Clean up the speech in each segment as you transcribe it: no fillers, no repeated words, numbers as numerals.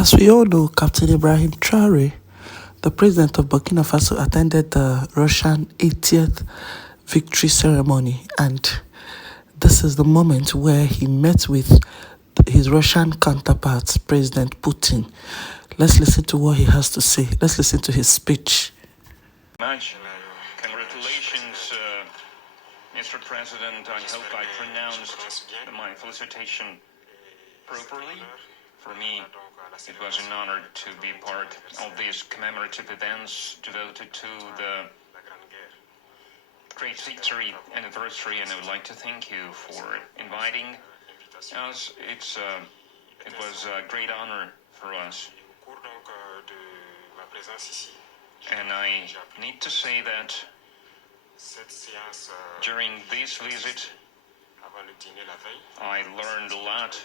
As we all know, Captain Ibrahim Traore, the president of Burkina Faso, attended the Russian 80th victory ceremony, and this is the moment where he met with his Russian counterpart, President Putin. Let's listen to what he has to say. Let's listen to his speech. Much. Congratulations, Mr. President. I hope I pronounced my felicitation properly. For me, it was an honor to be part of these commemorative events devoted to the great victory anniversary, and I would like to thank you for inviting us. It was a great honor for us. And I need to say that during this visit, I learned a lot.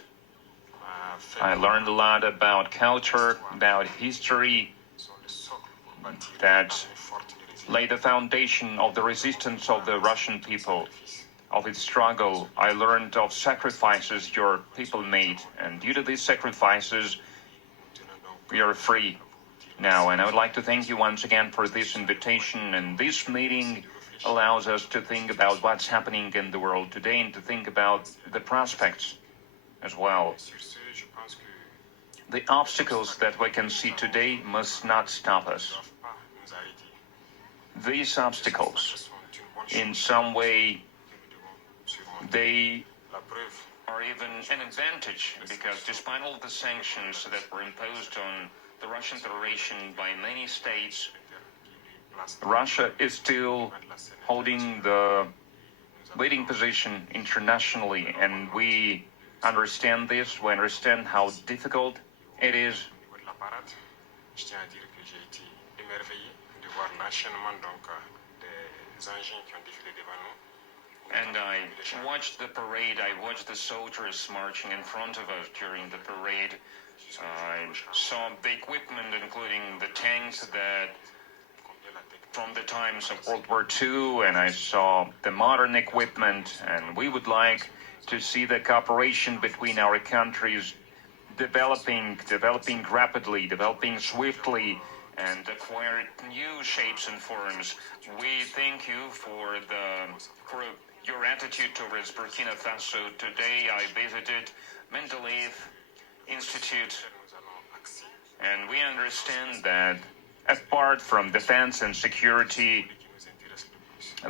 I learned a lot about culture, about history, that laid the foundation of the resistance of the Russian people, of its struggle. I learned of sacrifices your people made, and due to these sacrifices, we are free now. And I would like to thank you once again for this invitation, and this meeting allows us to think about what's happening in the world today and to think about the prospects as well. The obstacles that we can see today must not stop us. These obstacles, in some way, they are even an advantage, because despite all the sanctions that were imposed on the Russian Federation by many states, Russia is still holding the leading position internationally, and we understand this. We understand how difficult it is. And I watched the parade. I watched the soldiers marching in front of us during the parade. I saw the equipment, including the tanks that from the times of World War II, and I saw the modern equipment, and we would like to see the cooperation between our countries developing rapidly, developing swiftly, and acquire new shapes and forms. We thank you for your attitude towards Burkina Faso. Today I visited Mendeleev Institute, and we understand that apart from defense and security,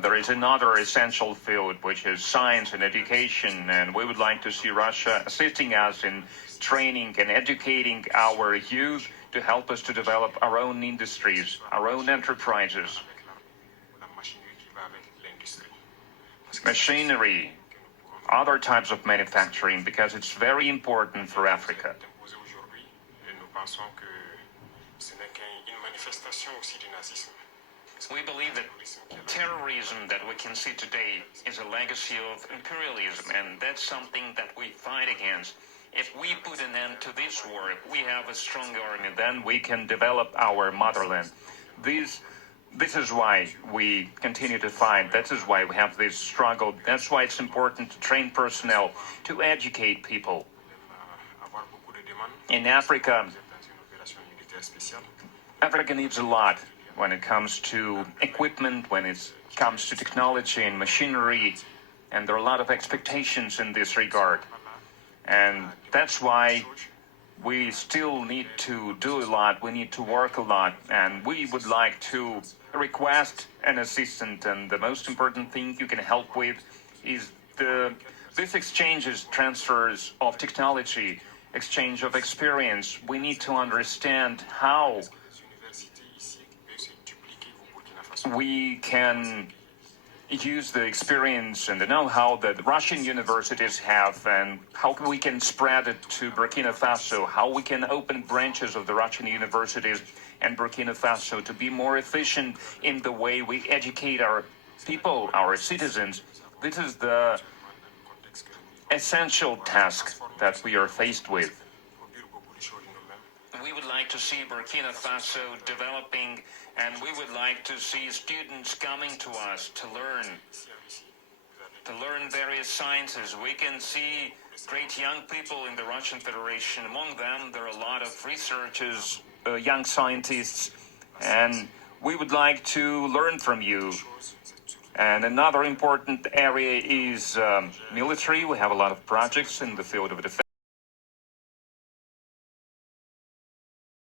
there is another essential field, which is science and education, and we would like to see Russia assisting us in training and educating our youth to help us to develop our own industries, our own enterprises. Machinery, other types of manufacturing, because it's very important for Africa. We believe that terrorism that we can see today is a legacy of imperialism, and that's something that we fight against. If we put an end to this war, if we have a strong army, then we can develop our motherland. This is why we continue to fight. That is why we have this struggle. That's why it's important to train personnel, to educate people. In Africa, Africa needs a lot when it comes to equipment, when it comes to technology and machinery, and there are a lot of expectations in this regard. And that's why we still need to do a lot, we need to work a lot, and we would like to request an assistant, and the most important thing you can help with is this exchanges, transfers of technology, exchange of experience. We need to understand how we can use the experience and the know-how that the Russian universities have, and how we can spread it to Burkina Faso, how we can open branches of the Russian universities and Burkina Faso to be more efficient in the way we educate our people, our citizens. This is the essential task that we are faced with. We would like to see Burkina Faso developing, and we would like to see students coming to us to learn. to learn various sciences. We can see great young people in the Russian Federation. Among them, there are a lot of researchers, young scientists, and we would like to learn from you. And another important area is military. We have a lot of projects in the field of defense.